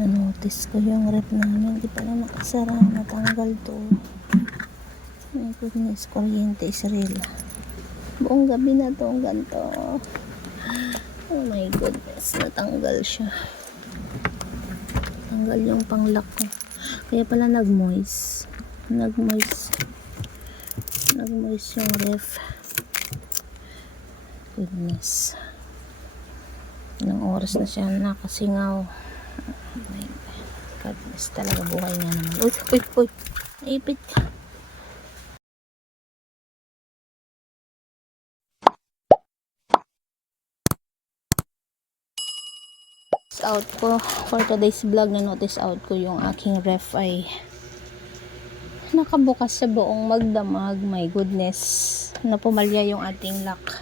Na-notice ko yung rep namin. Di pala nakasara. Natanggal to. My goodness. Kuryente is real. Buong gabi na to. Ang ganito. Oh my goodness. Natanggal siya. Tanggal yung panglock ko. Kaya pala nag-moist. Nag-moist yung ref. Goodness. Ilang oras na siya nakasingaw. Oh my goodness. Talaga buhay nga naman. Uy, uy, uy. Naipit ka. Out ko for today's vlog, na notice out ko yung aking ref ay nakabukas sa buong magdamag. My goodness, napumalya yung ating lock.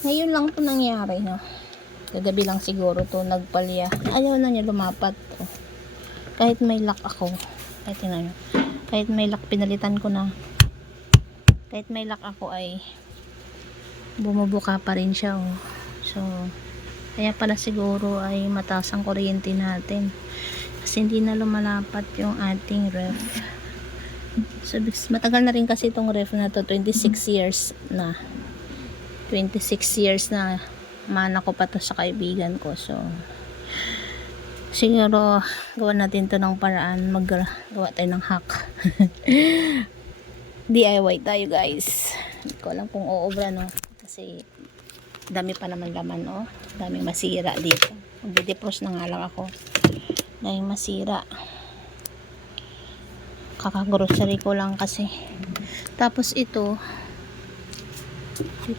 Ngayon lang to nangyari, no? Kagabi lang siguro to nagpalya. Ayaw na niya lumapat to. Kahit may lock ako, kahit may lock pinalitan ko na, kahit may lock ako ay bumubuka pa rin siya, oh. So kaya pala siguro ay mataas ang kuryente natin kasi hindi na lumalapat yung ating ref. So matagal na rin kasi itong ref na to, 26 years na mana ko pa to sa kaibigan ko. So siguro gawa natin to ng paraan, maggawa tayo ng hack. DIY tayo, guys. Hindi ko alam kung uubra, no, kasi dami pa naman laman, no? Daming masira dito. Magde-defrost na nga lang ako. Daming masira. Kaka-grocery ko lang kasi. Tapos ito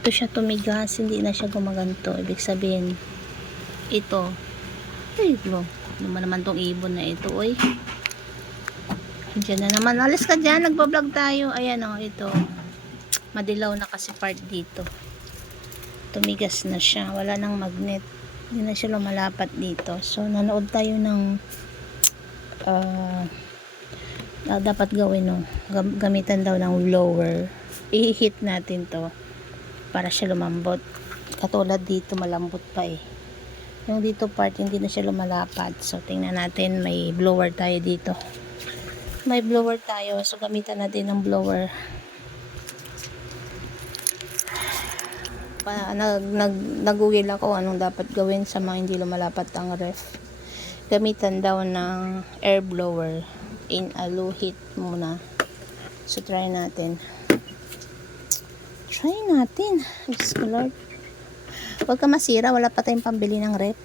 siya tumigas, hindi na siya gumaganto. Ibig sabihin ito, ay bro, naman tong ibon na ito, oy. Diyan na naman, alis ka dyan, nagbablog tayo. Ayan, oh, ito madilaw na kasi part dito. Tumigas na siya, wala nang magnet, hindi na siya lumalapat dito. So nanood tayo ng dapat gawin, no, gamitan daw ng blower. I-hit natin to para siya lumambot. Katulad dito malambot pa eh, yung dito part hindi na siya lumalapat. So tingnan natin, may blower tayo dito, so gamitan natin ng blower. Nag-google ako anong dapat gawin sa mga hindi lumalapat ang ref. Gamitan daw ng air blower in a low heat muna. So try natin. Diyos ko Lord, huwag ka masira, wala pa tayong pambili ng ref.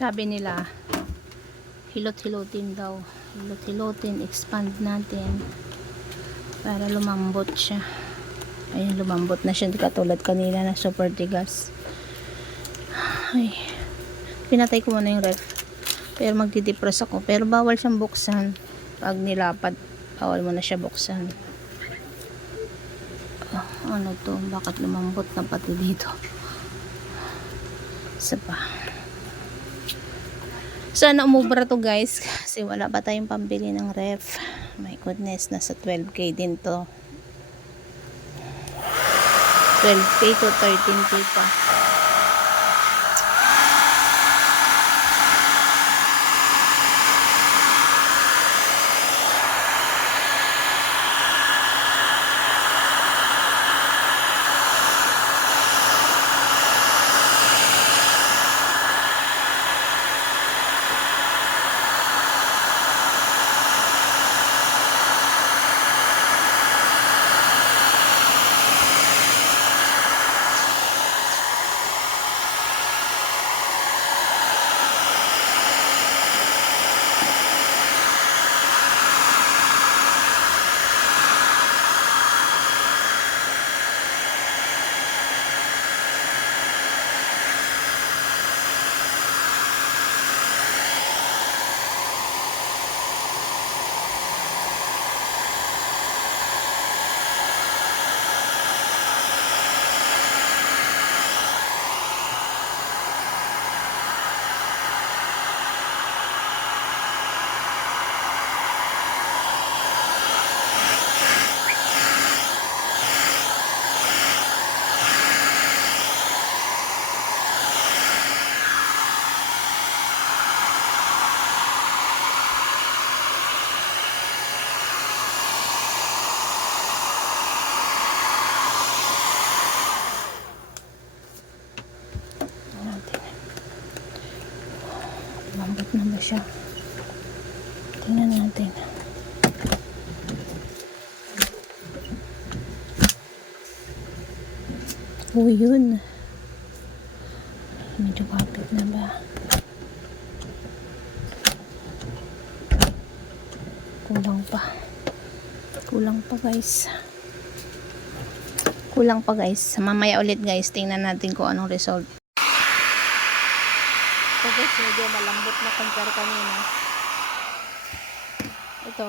Sabi nila, hilot-hilotin daw. Hilot-hilotin, expand natin para lumambot siya. Ayun, lumambot na siya. Katulad kanina na super tigas. Ay, Pinatay ko muna yung ref. Pero magdi-defrost ako. Pero bawal siyang buksan. Pag nilapat, bawal mo na siya buksan. Ano to? Bakit lumambot na pati dito? Isa pa. Sana umubra to guys. Kasi wala pa tayong pambili ng ref. My goodness, nasa 12k din to. 12k to 13k pa. Lumambot na ba siya? Tingnan natin. Oh, yun. Medyo kapit na ba? Kulang pa. Kulang pa guys. Kulang pa guys. Mamaya ulit guys. Tingnan natin kung anong result. So guys, medyo malambot na compare kanina. Ito,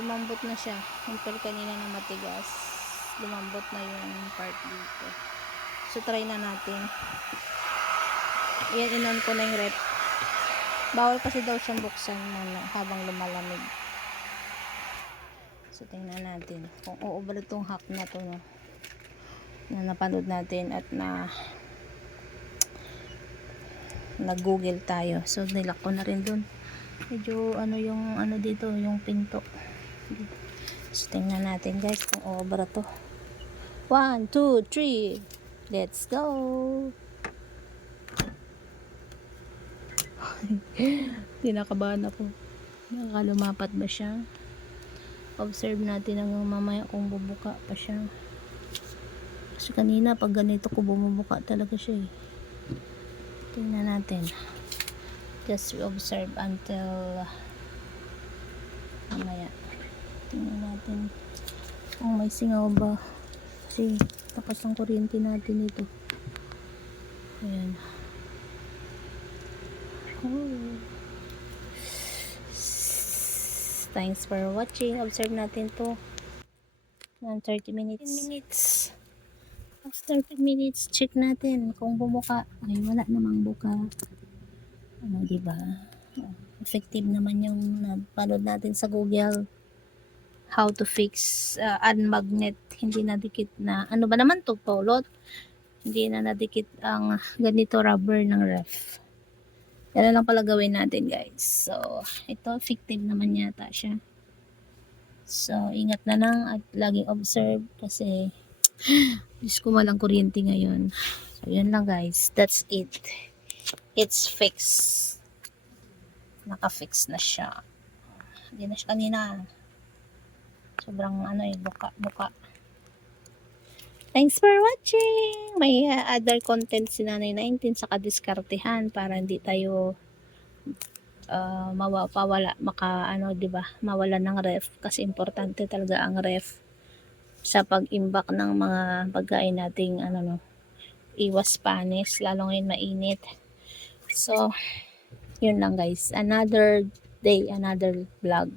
lumambot na siya. Compare kanina na matigas. Lumambot na yung part dito. So try na natin. Yan, inon ko na yung rep. Bawal kasi daw siyang buksan muna habang lumalamig. So tingnan natin kung uubra itong hack na to, no? Na napanood natin at nag-google tayo. So nilak ko na rin dun. Medyo ano yung ano dito, yung pinto. So tingnan natin guys kung uubra to. 1, 2, 3. Let's go. Tinakabahan ako. Nakalumapat ba siya? Observe natin hanggang mamaya kung bubuka pa siya. Kasi kanina pag ganito ko bumubuka talaga siya eh. Tingnan natin. Just observe until mamaya. Tingnan natin kung may singaw ba. Kasi takas ng kuryente natin ito. Ayan. Oh. Thanks for watching. Observe natin to ng 30 minutes. After 30 minutes, check natin kung bumuka. Ay, wala namang buka. Ano, diba? Effective naman yung napanood natin sa Google. How to fix unmagnet. Hindi nadikit na, ano ba naman to, pulot? Hindi na nadikit ang ganito rubber ng ref. Yan lang pala gawin natin guys. So, ito effective naman yata siya. So, ingat na lang at laging observe kasi Diyos ko walang kuryente ngayon. So, yun lang guys. That's it. It's fixed. Naka-fix na siya. Hindi na siya kanina. Sobrang ano eh, buka. Thanks for watching. May other content si Nanay 19 sa kadiskartehan para hindi tayo mawala ng ref kasi importante talaga ang ref sa pag-imbak ng mga pagkain nating iwas panis lalo ngayon mainit. So, yun lang guys. Another day, another vlog.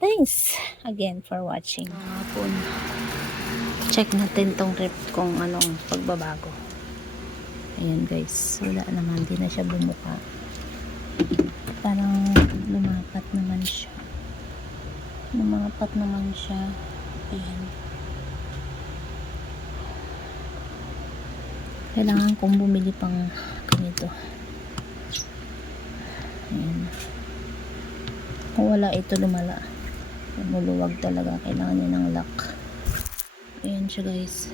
Thanks again for watching. Hapon. Check natin tong rep kung anong pagbabago. Ayan guys. Wala naman. Di na siya bumuka. Parang lumapat naman siya. Lumapat naman siya. Ayan. Kailangan kong bumili pang ganito. Ayan. Kung wala ito lumala. Lumuluwag talaga. Kailangan niya ng lock. Ayan siya guys.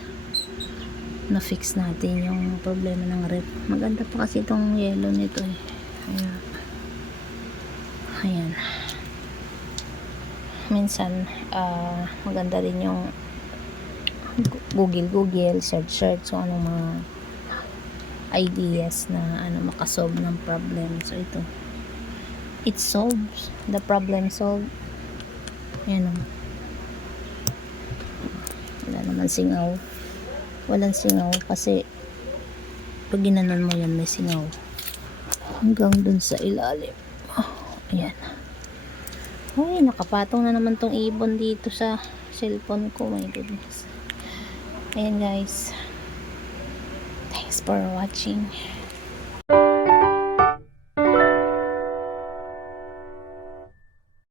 Na-fix natin yung problema ng rep. Maganda pa kasi itong yellow nito eh. Ayan. Ayan. Minsan, maganda rin yung Google, search kung anong mga ideas na makasolve ng problem. So ito, it solves the problem solved. Ayan o. Wala naman singaw. Walang singaw kasi pag ginanon mo yan may singaw hanggang dun sa ilalim. Ayan. Uy, nakapatong na naman tong ibon dito sa cellphone ko. My goodness. Ayan guys. Thanks for watching.